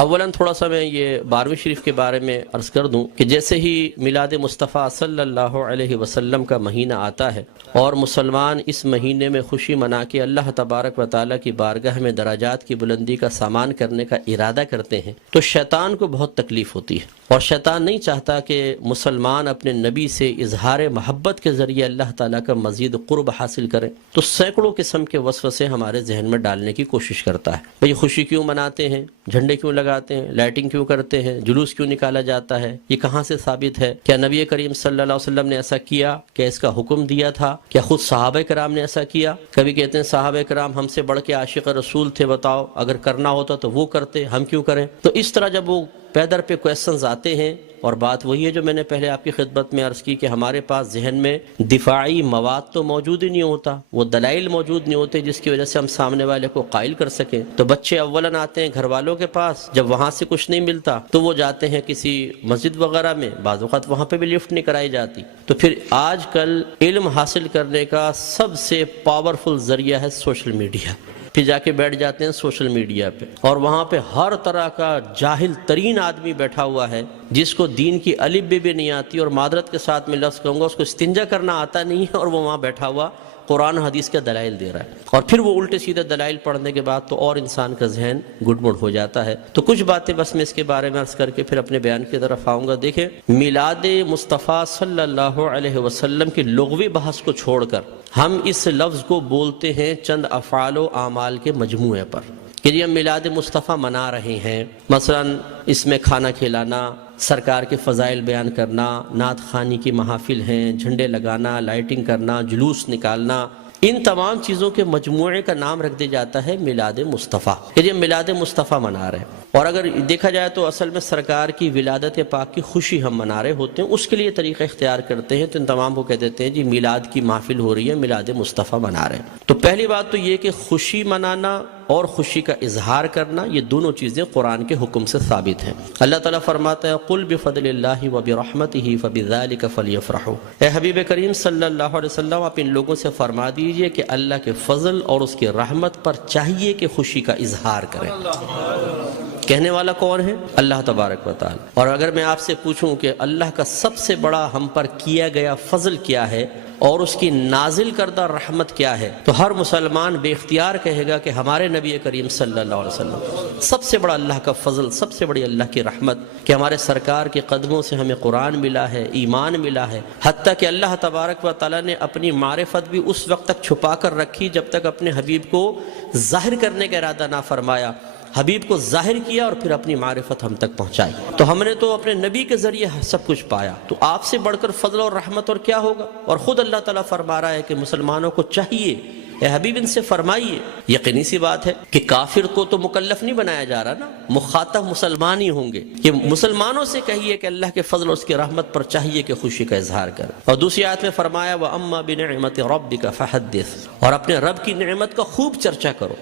اولاً تھوڑا سا میں یہ 12ویں شریف کے بارے میں عرض کر دوں کہ جیسے ہی میلاد مصطفیٰ صلی اللہ علیہ وسلم کا مہینہ آتا ہے اور مسلمان اس مہینے میں خوشی منا کے اللہ تبارک و تعالیٰ کی بارگاہ میں درجات کی بلندی کا سامان کرنے کا ارادہ کرتے ہیں تو شیطان کو بہت تکلیف ہوتی ہے، اور شیطان نہیں چاہتا کہ مسلمان اپنے نبی سے اظہار محبت کے ذریعے اللہ تعالیٰ کا مزید قرب حاصل کریں، تو سینکڑوں قسم کے وسوسے ہمارے ذہن میں ڈالنے کی کوشش کرتا ہے۔ بھئی خوشی کیوں مناتے ہیں، جھنڈے کیوں لگاتے ہیں، لائٹنگ کیوں کرتے ہیں، جلوس کیوں نکالا جاتا ہے، یہ کہاں سے ثابت ہے؟ کیا نبی کریم صلی اللہ علیہ وسلم نے ایسا کیا؟ کیا اس کا حکم دیا تھا؟ کیا خود صحابہ کرام نے ایسا کیا؟ کبھی کہتے ہیں صحابہ کرام ہم سے بڑھ کے عاشق رسول تھے، بتاؤ اگر کرنا ہوتا تو وہ کرتے، ہم کیوں کریں؟ تو اس طرح جب وہ پیدر پہ کویسچنز آتے ہیں، اور بات وہی ہے جو میں نے پہلے آپ کی خدمت میں عرض کی کہ ہمارے پاس ذہن میں دفاعی مواد تو موجود ہی نہیں ہوتا، وہ دلائل موجود نہیں ہوتے جس کی وجہ سے ہم سامنے والے کو قائل کر سکیں۔ تو بچے اولاً آتے ہیں گھر والوں کے پاس، جب وہاں سے کچھ نہیں ملتا تو وہ جاتے ہیں کسی مسجد وغیرہ میں، بعض اوقات وہاں پہ بھی لفٹ نہیں کرائی جاتی۔ تو پھر آج کل علم حاصل کرنے کا سب سے پاورفل ذریعہ ہے سوشل میڈیا، پھر جا کے بیٹھ جاتے ہیں سوشل میڈیا پہ، اور وہاں پہ ہر طرح کا جاہل ترین آدمی بیٹھا ہوا ہے جس کو دین کی الف بے بھی نہیں آتی، اور معذرت کے ساتھ میں لفظ کہوں گا اس کو استنجا کرنا آتا نہیں ہے، اور وہ وہاں بیٹھا ہوا قرآن حدیث کے دلائل دے رہا ہے، اور پھر وہ الٹے سیدھے دلائل پڑھنے کے بعد تو اور انسان کا ذہن گڑبڑ ہو جاتا ہے۔ تو کچھ باتیں بس میں اس کے بارے میں عرض کر کے پھر اپنے بیان کی طرف آؤں گا۔ دیکھیں، میلاد مصطفیٰ صلی اللہ علیہ وسلم کی لغوی بحث کو چھوڑ کر ہم اس لفظ کو بولتے ہیں چند افعال و اعمال کے مجموعے پر کہ یہ ہم میلاد مصطفیٰ منا رہے ہیں۔ مثلا اس میں کھانا کھلانا، سرکار کے فضائل بیان کرنا، نعت خوانی کی محافل ہیں، جھنڈے لگانا، لائٹنگ کرنا، جلوس نکالنا، ان تمام چیزوں کے مجموعے کا نام رکھ دیا جاتا ہے میلاد مصطفیٰ، کہ یہ میلاد مصطفیٰ منا رہے ہیں۔ اور اگر دیکھا جائے تو اصل میں سرکار کی ولادت پاک کی خوشی ہم منا رہے ہوتے ہیں، اس کے لیے طریقہ اختیار کرتے ہیں، تو ان تمام کو کہہ دیتے ہیں جی میلاد کی محفل ہو رہی ہے، میلاد مصطفیٰ منا رہے ہیں۔ تو پہلی بات تو یہ کہ خوشی منانا اور خوشی کا اظہار کرنا، یہ دونوں چیزیں قرآن کے حکم سے ثابت ہیں۔ اللہ تعالیٰ فرماتا ہے قُلْ بِفَضْلِ اللَّهِ وَبِرَحْمَتِهِ فَبِذَلِكَ فَلْيَفْرَحُوا، اے حبیب کریم صلی اللہ علیہ وسلم آپ ان لوگوں سے فرما دیجئے کہ اللہ کے فضل اور اس کی رحمت پر چاہیے کہ خوشی کا اظہار کریں۔ کہنے والا کون ہے؟ اللہ تبارک و تعالی۔ اور اگر میں آپ سے پوچھوں کہ اللہ کا سب سے بڑا ہم پر کیا گیا فضل کیا ہے اور اس کی نازل کردہ رحمت کیا ہے، تو ہر مسلمان بے اختیار کہے گا کہ ہمارے نبی کریم صلی اللہ علیہ وسلم سب سے بڑا اللہ کا فضل، سب سے بڑی اللہ کی رحمت کہ ہمارے سرکار کے قدموں سے ہمیں قرآن ملا ہے، ایمان ملا ہے، حتیٰ کہ اللہ تبارک و تعالیٰ نے اپنی معرفت بھی اس وقت تک چھپا کر رکھی جب تک اپنے حبیب کو ظاہر کرنے کا ارادہ نہ فرمایا۔ حبیب کو ظاہر کیا اور پھر اپنی معرفت ہم تک پہنچائی، تو ہم نے تو اپنے نبی کے ذریعے سب کچھ پایا، تو آپ سے بڑھ کر فضل اور رحمت اور کیا ہوگا؟ اور خود اللہ تعالیٰ فرما رہا ہے کہ مسلمانوں کو چاہیے، اے حبیب ان سے فرمائیے۔ یقینی سی بات ہے کہ کافر کو تو مکلف نہیں بنایا جا رہا نا، مخاطب مسلمان ہی ہوں گے، کہ مسلمانوں سے کہیے کہ اللہ کے فضل اور اس کی رحمت پر چاہیے کہ خوشی کا اظہار کرے۔ اور دوسری آیت میں فرمایا وَأَمَّا بِنِعْمَةِ رَبِّكَ فَحَدِّثْ، اور اپنے رب کی نعمت کا خوب چرچا کرو۔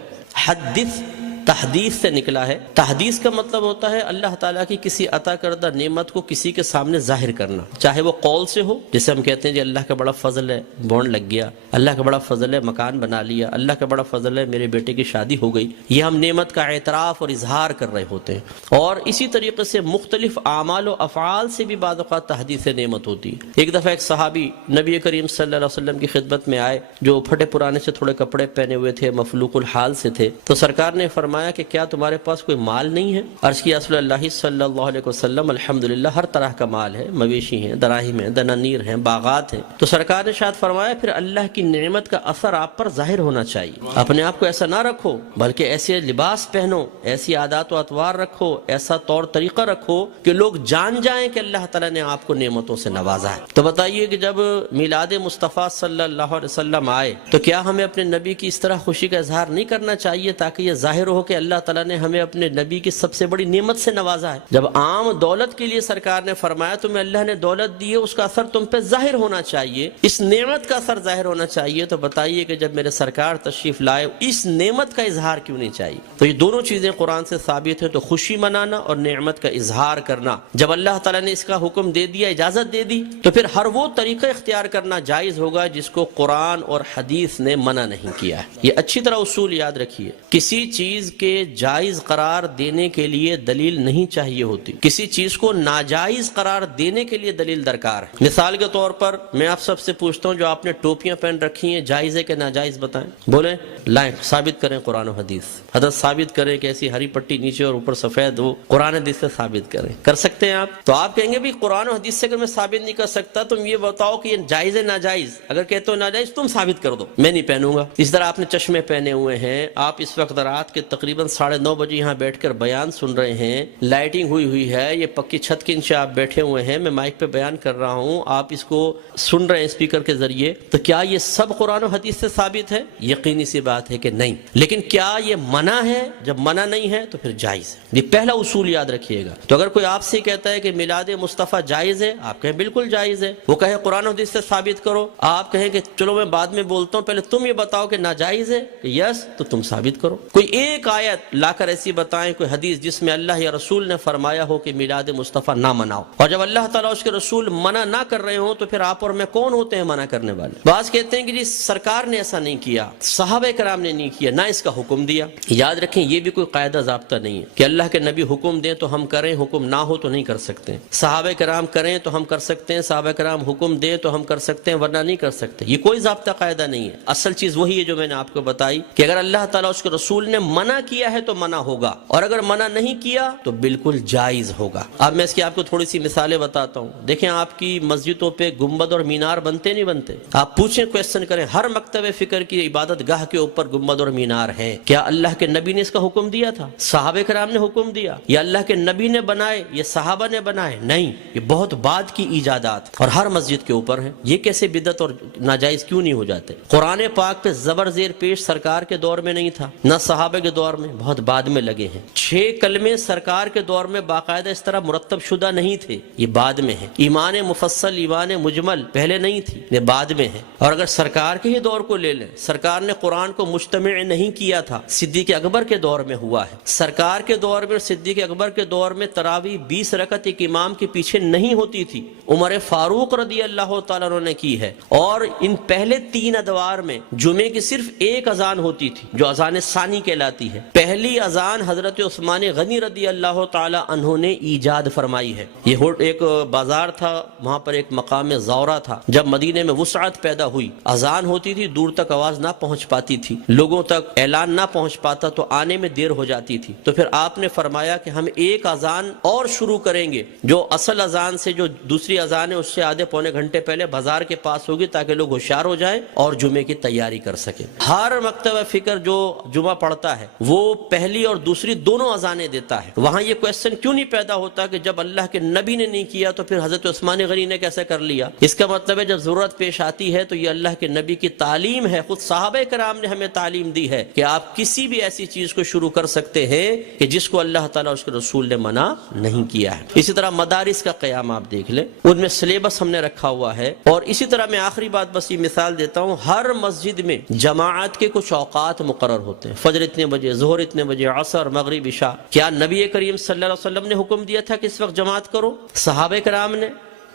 حدث تحدیث سے نکلا ہے۔ تحدیث کا مطلب ہوتا ہے اللہ تعالیٰ کی کسی عطا کردہ نعمت کو کسی کے سامنے ظاہر کرنا، چاہے وہ قول سے ہو، جیسے ہم کہتے ہیں جی اللہ کا بڑا فضل ہے بونڈ لگ گیا، اللہ کا بڑا فضل ہے مکان بنا لیا، اللہ کا بڑا فضل ہے میرے بیٹے کی شادی ہو گئی، یہ ہم نعمت کا اعتراف اور اظہار کر رہے ہوتے ہیں۔ اور اسی طریقے سے مختلف اعمال و افعال سے بھی بعض اوقات تحدیث نعمت ہوتی ہے۔ ایک دفعہ ایک صحابی نبی کریم صلی اللہ علیہ وسلم کی خدمت میں آئے، جو پھٹے پرانے سے تھوڑے کپڑے پہنے ہوئے تھے، مفلوق الحال سے تھے، تو سرکار نے فرمایا کہ کیا تمہارے پاس کوئی مال نہیں ہے؟ عرض کیا رسول اللہ صلی اللہ علیہ وسلم الحمدللہ ہر طرح کا مال ہے، مویشی ہیں، دراہم ہیں، دنانیر ہیں، باغات ہیں۔ تو سرکار نے شاید فرمایا پھر اللہ کی نعمت کا اثر آپ پر ظاہر ہونا چاہیے، اپنے آپ کو ایسا نہ رکھو بلکہ ایسے لباس پہنو، ایسی عادات و اطوار رکھو، ایسا طور طریقہ رکھو کہ لوگ جان جائیں کہ اللہ تعالیٰ نے آپ کو نعمتوں سے نوازا ہے۔ تو بتائیے کہ جب میلاد مصطفیٰ صلی اللہ علیہ وسلم آئے تو کیا ہمیں اپنے نبی کی اس طرح خوشی کا اظہار نہیں کرنا چاہیے تاکہ یہ ظاہر ہو کہ اللہ تعالیٰ نے ہمیں اپنے نبی کی سب سے بڑی نعمت سے نوازا ہے؟ جب عام دولت کے لیے سرکار نے فرمایا تمہیں اللہ نے دولت دی ہے، اس کا اثر تم پہ ظاہر ہونا چاہیے، اس نعمت کا اثر ظاہر ہونا چاہیے، تو بتائیے کہ جب میرے سرکار تشریف لائے اس نعمت کا اظہار کیوں نہیں چاہیے؟ تو یہ دونوں چیزیں قرآن سے ثابت ہیں، تو خوشی منانا اور نعمت کا اظہار کرنا، جب اللہ تعالیٰ نے اس کا حکم دے دیا، اجازت دے دی، تو پھر ہر وہ طریقہ اختیار کرنا جائز ہوگا جس کو قرآن اور حدیث نے منع نہیں کیا ہے۔ یہ اچھی طرح اصول یاد رکھیے، کسی چیز چیز کے جائز قرار دینے کے لیے دلیل نہیں چاہیے ہوتی، کسی چیز کو ناجائز قرار دینے کے لیے دلیل درکار ہے۔ مثال کے طور پر میں آپ سب سے پوچھتا ہوں، جو آپ نے ٹوپیاں پہن رکھی ہیں جائز ہے کہ ناجائز بتائیں؟ بولیں، لائیں، ثابت کریں قرآن و حدیث۔ حضرت ثابت کریں کہ ایسی ہری پٹی نیچے اور اوپر سفید ہو، قرآن حدیث سے ثابت کریں۔ کر سکتے ہیں آپ؟ تو آپ کہیں گے بھی قرآن و حدیث سے اگر میں ثابت نہیں کر سکتا تم یہ بتاؤ کہ یہ جائز ہے ناجائز؟ اگر کہتے ہو ناجائز تم ثابت کر دو، میں نہیں پہنوں گا۔ اس طرح آپ نے چشمے پہنے ہوئے ہیں، آپ اس وقت رات کے تقریباً 9:30 بجے یہاں بیٹھ کر بیان سن رہے ہیں، لائٹنگ ہوئی ہے، یہ پکی چھت کے نیچے آپ بیٹھے ہوئے ہیں، میں مائک پہ بیان کر رہا ہوں، آپ اس کو سن رہے ہیں اسپیکر کے ذریعے، تو کیا یہ سب قرآن و حدیث سے ثابت ہے؟ یقینی سی بات ہے کہ نہیں۔ لیکن کیا یہ منع ہے؟ جب منع نہیں ہے تو پھر جائز ہے۔ یہ پہلا اصول یاد رکھیے گا۔ تو اگر کوئی آپ سے کہتا ہے کہ میلاد مصطفیٰ جائز ہے، آپ کہیں بالکل جائز ہے، وہ کہے قرآن و حدیث سے ثابت کرو، آپ کہیں کہ چلو میں بعد میں بولتا ہوں، پہلے تم یہ بتاؤ کہ ناجائز ہے کہ یس، تو تم ثابت کرو۔ کوئی ایک آیت لا کر ایسی بتائیں، کوئی حدیث جس میں اللہ یا رسول نے فرمایا ہو کہ میلاد مصطفیٰ نہ مناؤ، اور جب اللہ تعالیٰ اس کے رسول منع نہ کر رہے ہوں تو پھر آپ اور میں کون ہوتے ہیں منع کرنے والے؟ بعض کہتے ہیں کہ جی سرکار نے ایسا نہیں کیا، صحابہ کرام نے نہیں کیا، نہ اس کا حکم دیا۔ یاد رکھیں یہ بھی کوئی قاعدہ ضابطہ نہیں ہے کہ اللہ کے نبی حکم دیں تو ہم کریں، حکم نہ ہو تو نہیں کر سکتے۔ صحابہ کرام کریں تو ہم کر سکتے ہیں، صحابہ کرام حکم دیں تو ہم کر سکتے ہیں، ورنہ نہیں کر سکتے۔ یہ کوئی ضابطہ قاعدہ نہیں ہے۔ اصل چیز وہی ہے جو میں نے آپ کو بتائی کہ اگر اللہ تعالیٰ اس کے رسول نے منع کیا ہے تو منع ہوگا، اور اگر منع نہیں کیا تو بالکل جائز ہوگا۔ اب میں اس کی آپ کو تھوڑی سی مثالیں بتاتا ہوں۔ دیکھیں آپ کی مسجدوں پہ گنبد اور مینار بنتے نہیں بنتے؟ آپ پوچھیں، کویسچن کریں، ہر مکتب فکر کی عبادت گاہ کے اوپر گنبد اور مینار ہیں، کیا اللہ کے نبی نے اس کا حکم دیا تھا؟ صحابہ کرام نے حکم دیا؟ یا اللہ کے نبی نے بنائے یا صحابہ نے بنائے؟ نہیں، یہ بہت بعد کی ایجادات اور ہر مسجد کے اوپر ہیں۔ یہ کیسے بدعت اور ناجائز کیوں نہیں ہو جاتے؟ قرآن پاک پہ زبر زیر پیش سرکار کے دور میں نہیں تھا، نہ صحابہ کے دور میں، بہت بعد میں لگے ہیں۔ 6 کلمے سرکار کے دور میں باقاعدہ اس طرح مرتب شدہ نہیں تھے، یہ بعد میں ہے۔ ایمان مفصل، ایمان مجمل پہلے نہیں تھی، یہ بعد میں ہے۔ اور اگر سرکار کے ہی دور کو لے لیں، سرکار نے قرآن کو مجتمع نہیں کیا تھا، صدیق اکبر کے دور میں ہوا ہے۔ سرکار کے دور میں، صدیق اکبر کے دور میں تراویح 20 رکعت ایک امام کے پیچھے نہیں ہوتی تھی، عمر فاروق رضی اللہ تعالیٰ عنہ نے کی ہے۔ اور ان پہلے 3 ادوار میں جمعے کی صرف ایک اذان ہوتی تھی جو اذان ثانی کہلاتی ہے۔ پہلی اذان حضرت عثمان غنی رضی اللہ تعالیٰ عنہ نے ایجاد فرمائی ہے۔ یہ ایک بازار تھا، وہاں پر ایک مقام زورہ تھا۔ جب مدینے میں وسعت پیدا ہوئی، اذان ہوتی تھی، دور تک آواز نہ پہنچ پاتی تھی، لوگوں تک اعلان نہ پہنچ پاتا تو آنے میں دیر ہو جاتی تھی، تو پھر آپ نے فرمایا کہ ہم ایک اذان اور شروع کریں گے جو اصل اذان سے، جو دوسری اذان ہے اس سے آدھے پونے گھنٹے پہلے بازار کے پاس ہوگی، تاکہ لوگ ہوشیار ہو جائیں اور جمعے کی تیاری کر سکیں۔ ہر مکتبہ فکر جو جمعہ پڑھتا ہے وہ پہلی اور دوسری دونوں اذانیں دیتا ہے۔ وہاں یہ کویسچن کیوں نہیں پیدا ہوتا کہ جب اللہ کے نبی نے نہیں کیا تو پھر حضرت عثمان غنی نے کیسے کر لیا؟ اس کا مطلب ہے جب ضرورت پیش آتی ہے تو یہ اللہ کے نبی کی تعلیم ہے، خود صحابہ کرام نے ہمیں تعلیم دی ہے کہ آپ کسی بھی ایسی چیز کو شروع کر سکتے ہیں کہ جس کو اللہ تعالیٰ اس کے رسول نے منع نہیں کیا ہے۔ اسی طرح مدارس کا قیام آپ دیکھ لیں، ان میں سلیبس ہم نے رکھا ہوا ہے۔ اور اسی طرح میں آخری بات بس یہ مثال دیتا ہوں، ہر مسجد میں جماعت کے کچھ اوقات مقرر ہوتے ہیں، فجر اتنے بجے، ظہر اتنے بجے، عصر، مغرب، عشاء۔ کیا نبی کریم صلی اللہ علیہ وسلم نے حکم دیا تھا کہ اس وقت جماعت کرو؟ صحابہ کرام نے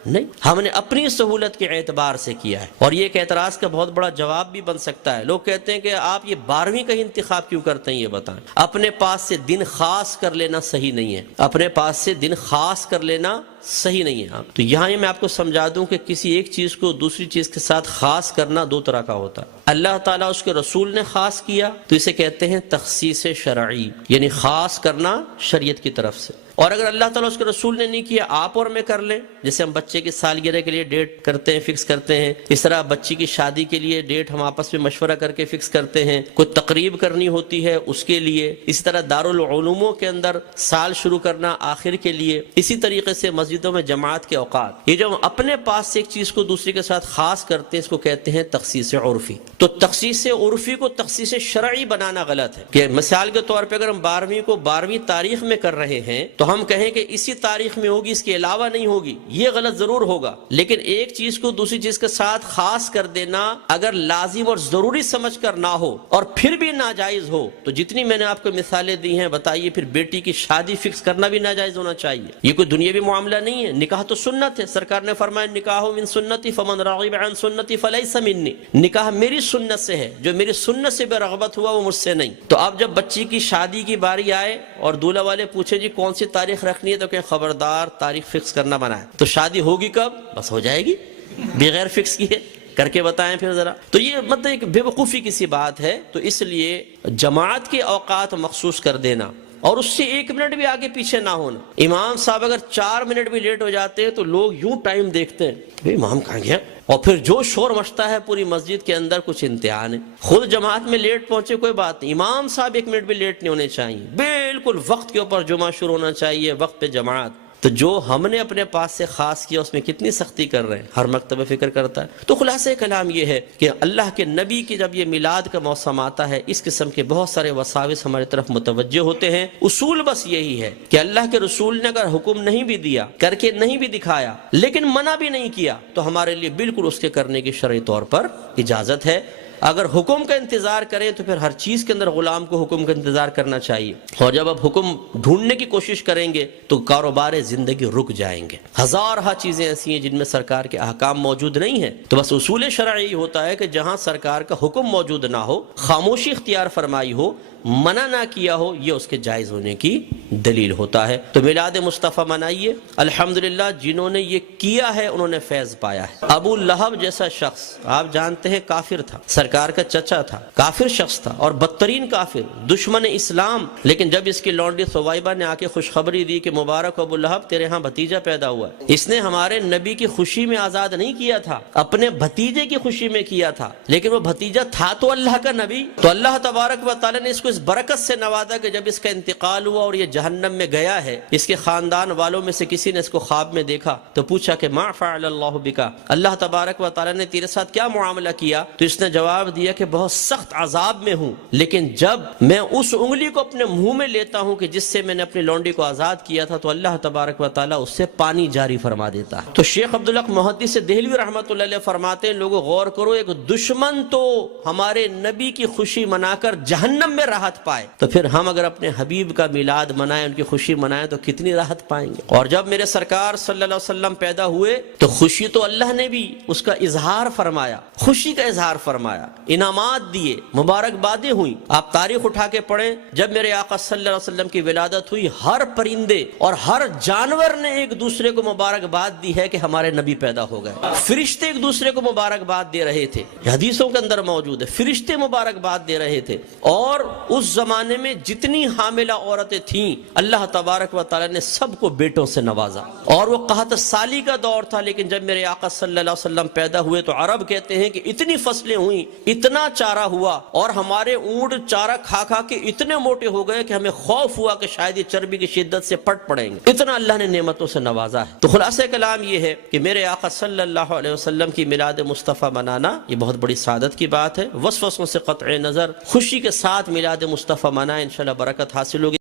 نہیں، ہم نے اپنی سہولت کے اعتبار سے کیا ہے۔ اور یہ ایک اعتراض کا بہت بڑا جواب بھی بن سکتا ہے۔ لوگ کہتے ہیں کہ آپ یہ 12ویں کا ہی انتخاب کیوں کرتے ہیں؟ یہ بتائیں۔ اپنے پاس سے دن خاص کر لینا صحیح نہیں ہے، اپنے پاس سے دن خاص کر لینا صحیح نہیں ہے۔ تو یہاں میں آپ کو سمجھا دوں کہ کسی ایک چیز کو دوسری چیز کے ساتھ خاص کرنا 2 طرح کا ہوتا ہے۔ اللہ تعالیٰ اس کے رسول نے خاص کیا تو اسے کہتے ہیں تخصیص شرعی، یعنی خاص کرنا شریعت کی طرف سے۔ اور اگر اللہ تعالیٰ اس کے رسول نے نہیں کیا، آپ اور میں کر لیں، جیسے ہم بچے کی سالگرہ کے لیے ڈیٹ کرتے ہیں، فکس کرتے ہیں، اس طرح بچی کی شادی کے لیے ڈیٹ ہم آپس میں مشورہ کر کے فکس کرتے ہیں، کوئی تقریب کرنی ہوتی ہے اس کے لیے، اسی طرح دارالعلوموں کے اندر سال شروع کرنا آخر کے لیے، اسی طریقے سے مسجدوں میں جماعت کے اوقات۔ یہ جو ہم اپنے پاس سے ایک چیز کو دوسری کے ساتھ خاص کرتے ہیں، اس کو کہتے ہیں تخصیص عرفی۔ تو تخصیص عرفی کو تخصیص شرعی بنانا غلط ہے کہ مثال کے طور پہ اگر ہم 12ویں کو 12ویں تاریخ میں کر رہے ہیں تو ہم کہیں کہ اسی تاریخ میں ہوگی، اس کے علاوہ نہیں ہوگی، یہ غلط ضرور ہوگا۔ لیکن ایک چیز کو دوسری چیز کے ساتھ خاص کر دینا اگر لازم اور ضروری سمجھ کر نہ ہو اور پھر بھی ناجائز ہو، تو جتنی میں نے آپ کو مثالیں دی ہیں، بتائیے پھر بیٹی کی شادی فکس کرنا بھی ناجائز ہونا چاہیے؟ یہ کوئی دنیاوی معاملہ نہیں ہے، نکاح تو سنت ہے. سرکار نے فرمایا نکاح من سنتی فمن راغب عن سنتی فلیس منی، نکاح میری سنت سے ہے، جو میری سنت سے بے رغبت ہوا وہ مجھ سے نہیں. تو اب جب بچی کی شادی کی باری آئے اور دولہا والے پوچھے جی کون سی تاریخ رکھنی ہے، تو کہ خبردار تاریخ فکس کرنا منع ہے. تو شادی ہوگی کب؟ بس ہو جائے گی بغیر فکس کیے، کر کے بتائیں پھر ذرا. تو یہ مطلب ایک بے وقوفی کی سی بات ہے. تو اس لیے جماعت کے اوقات مخصوص کر دینا اور اس سے 1 منٹ بھی آگے پیچھے نہ ہونا. امام صاحب اگر 4 منٹ بھی لیٹ ہو جاتے ہیں تو لوگ یوں ٹائم دیکھتے ہیں، امام کہاں گیا، اور پھر جو شور مچتا ہے پوری مسجد کے اندر، کچھ امتحان ہے. خود جماعت میں لیٹ پہنچے کوئی بات نہیں، امام صاحب 1 منٹ بھی لیٹ نہیں ہونے چاہیے، بالکل وقت کے اوپر جمعہ شروع ہونا چاہیے، وقت پہ جماعت. تو جو ہم نے اپنے پاس سے خاص کیا اس میں کتنی سختی کر رہے ہیں، ہر مکتبہ فکر کرتا ہے. تو خلاصہ کلام یہ ہے کہ اللہ کے نبی کی جب یہ میلاد کا موسم آتا ہے، اس قسم کے بہت سارے وساوس ہماری طرف متوجہ ہوتے ہیں. اصول بس یہی ہے کہ اللہ کے رسول نے اگر حکم نہیں بھی دیا، کر کے نہیں بھی دکھایا، لیکن منع بھی نہیں کیا، تو ہمارے لیے بالکل اس کے کرنے کی شرعی طور پر اجازت ہے. اگر حکم کا انتظار کریں تو پھر ہر چیز کے اندر غلام کو حکم کا انتظار کرنا چاہیے. اور جب آپ حکم ڈھونڈنے کی کوشش کریں گے تو کاروبار زندگی رک جائیں گے. ہزارہ چیزیں ایسی ہیں جن میں سرکار کے احکام موجود نہیں ہیں. تو بس اصول شرعی یہ ہوتا ہے کہ جہاں سرکار کا حکم موجود نہ ہو، خاموشی اختیار فرمائی ہو، منع نہ کیا ہو، یہ اس کے جائز ہونے کی دلیل ہوتا ہے. تو میلاد مصطفیٰ منائیے. الحمدللہ جنہوں نے یہ کیا ہے انہوں نے فیض پایا ہے. ابو لہب جیسا شخص آپ جانتے ہیں کافر تھا، سرکار کا چچا تھا، کافر شخص تھا اور بدترین کافر، دشمن اسلام. لیکن جب اس کی لونڈی ثویبہ نے آ کے خوشخبری دی کہ مبارک ابو لہب تیرے ہاں بھتیجا پیدا ہوا ہے، اس نے ہمارے نبی کی خوشی میں آزاد نہیں کیا تھا، اپنے بھتیجے کی خوشی میں کیا تھا. لیکن وہ بھتیجا تھا تو اللہ کا نبی. تو اللہ تبارک و تعالی نے اس کو اس برکت سے نوازا کہ جب اس کا انتقال ہوا اور یہ جہنم میں گیا ہے، اس کے خاندان والوں میں سے کسی نے اس کو خواب میں دیکھا تو پوچھا کہ ما فعل اللہ بکا، اللہ تبارک و تعالی نے تیرے ساتھ کیا معاملہ کیا؟ تو اس نے جواب دیا کہ بہت سخت عذاب میں ہوں، لیکن جب میں اس انگلی کو اپنے منہ میں لیتا ہوں کہ جس سے میں نے اپنی لونڈی کو آزاد کیا تھا، تو اللہ تبارک و تعالی اس سے پانی جاری فرما دیتا ہے. تو شیخ عبدالحق محدث دہلوی رحمۃ اللہ علیہ فرماتے ہیں لوگوں غور کرو، ایک دشمن تو ہمارے نبی کی خوشی منا کر جہنم میں راحت پائے، تو پھر ہم اگر اپنے حبیب کا میلاد منائیں، ان کی خوشی منائیں تو کتنی راحت پائیں گے. اور جب میرے سرکار صلی اللہ علیہ وسلم پیدا ہوئے تو خوشی تو اللہ نے بھی اس کا اظہار فرمایا، خوشی کا اظہار فرمایا، انعامات دیے، مبارکبادیں ہوئیں. آپ تاریخ اٹھا کے پڑھیں، جب میرے آقا صلی اللہ علیہ وسلم کی ولادت ہوئی، ہر پرندے اور ہر جانور نے ایک دوسرے کو مبارکباد دی ہے کہ ہمارے نبی پیدا ہو گئے. فرشتے ایک دوسرے کو مبارکباد دے رہے تھے، حدیثوں کے اندر موجود ہے، فرشتے مبارکباد دے رہے تھے. اور اس زمانے میں جتنی حاملہ عورتیں تھیں اللہ تبارک و تعالی نے سب کو بیٹوں سے نوازا. اور وہ قحط سالی کا دور تھا، لیکن جب میرے آقا صلی اللہ علیہ وسلم پیدا ہوئے تو عرب کہتے ہیں کہ اتنی فصلیں ہوئیں، اتنا چارہ ہوا، اور ہمارے اونٹ چارہ کھا کھا کے اتنے موٹے ہو گئے کہ ہمیں خوف ہوا کہ شاید یہ چربی کی شدت سے پٹ پڑیں گے. اتنا اللہ نے نعمتوں سے نوازا ہے. تو خلاصہ کلام یہ ہے کہ میرے آقا صلی اللہ علیہ وسلم کی میلاد مصطفیٰ منانا یہ بہت بڑی سعادت کی بات ہے. وسوسوں سے قطع نظر خوشی کے ساتھ میلاد مصطفیٰ منائیں، انشاءاللہ برکت حاصل ہوگی.